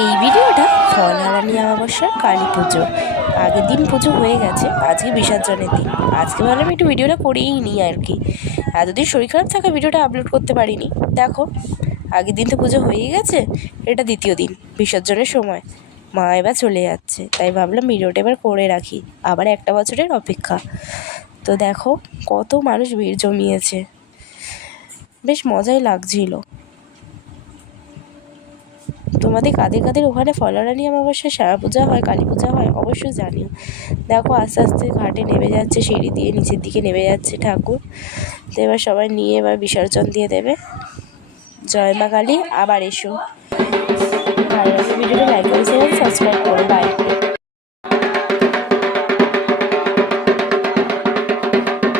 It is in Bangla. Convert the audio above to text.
এই ভিডিওটা ফলহারানি অমাবস্যার কালী পুজো। আগের দিন পুজো হয়ে গেছে, আজকে বিসর্জনের দিন। আজকে ভাবলাম একটু ভিডিওটা করেই নিই আর কি। এতদিন শরীর খারাপ থাকা ভিডিওটা আপলোড করতে পারিনি। দেখো, আগের দিন তো পুজো হয়েই গেছে, এটা দ্বিতীয় দিন বিসর্জনের সময়। মা এবার চলে যাচ্ছে, তাই ভাবলাম ভিডিওটা এবার করে রাখি, আবার একটা বছরের অপেক্ষা। তো দেখো কত মানুষ ভিড় জমিয়েছে, বেশ মজাই লাগছিল। তোমাদের কাদের কাদের ওখানে ফলহারানি অমাবস্যায় শ্যামা পূজা হয়, কালী পূজা হয়, অবশ্যই জানিও। দেখো আস্তে আস্তে ঘাটে নেমে যাচ্ছে, সিঁড়ি দিয়ে নিচের দিকে নেমে যাচ্ছে ঠাকুর। তো এবার সবাই নিয়ে এবার বিসর্জন দিয়ে দেবে। জয় মা কালী, আবার এসো। ভালো লাগলে ভিডিওটা লাইক করে সাবস্ক্রাইব করো। বাই।